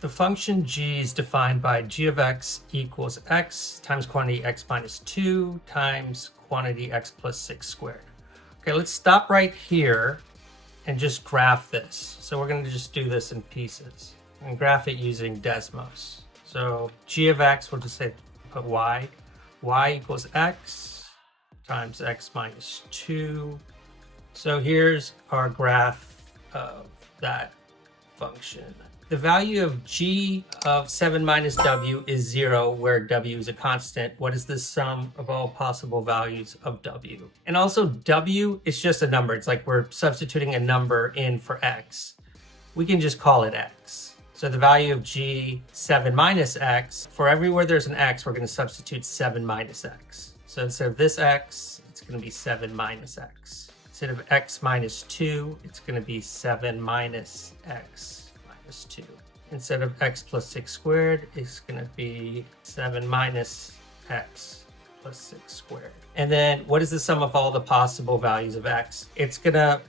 The function g is defined by g of x equals x times quantity x minus 2 times quantity x plus 6 squared. Okay, let's stop right here and just graph this. So we're going to just do this in pieces and graph it using Desmos. So g of x, we'll just say put y equals x times x minus 2. So here's our graph of that function. The value of g of 7 minus w is 0, where w is a constant. What is the sum of all possible values of w? And also w is just a number. It's like we're substituting a number in for x. We can just call it x. So the value of g 7 minus x, for everywhere there's an x, we're going to substitute 7 minus x. So instead of this x, it's going to be 7 minus x. Instead of x minus 2, it's going to be 7 minus x. 2. Instead of x plus 6 squared, it's going to be 7 minus x plus 6 squared. And then what is the sum of all the possible values of x? It's going to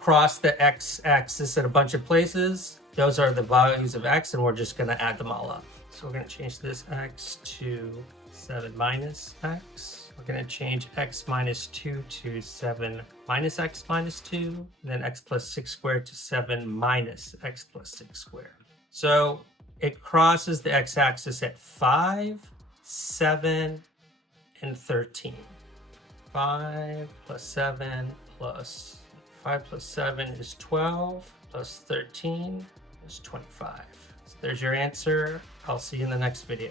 cross the x-axis at a bunch of places. Those are the values of x, and we're just going to add them all up. So we're going to change this x to 7 minus x. We're going to change x minus 2 to 7 minus x minus 2, and then x plus 6 squared to 7 minus x plus 6 squared. So it crosses the x-axis at 5, 7, and 13. 5 plus 7 plus 5 plus 7 is 12, plus 13 is 25. So there's your answer. I'll see you in the next video.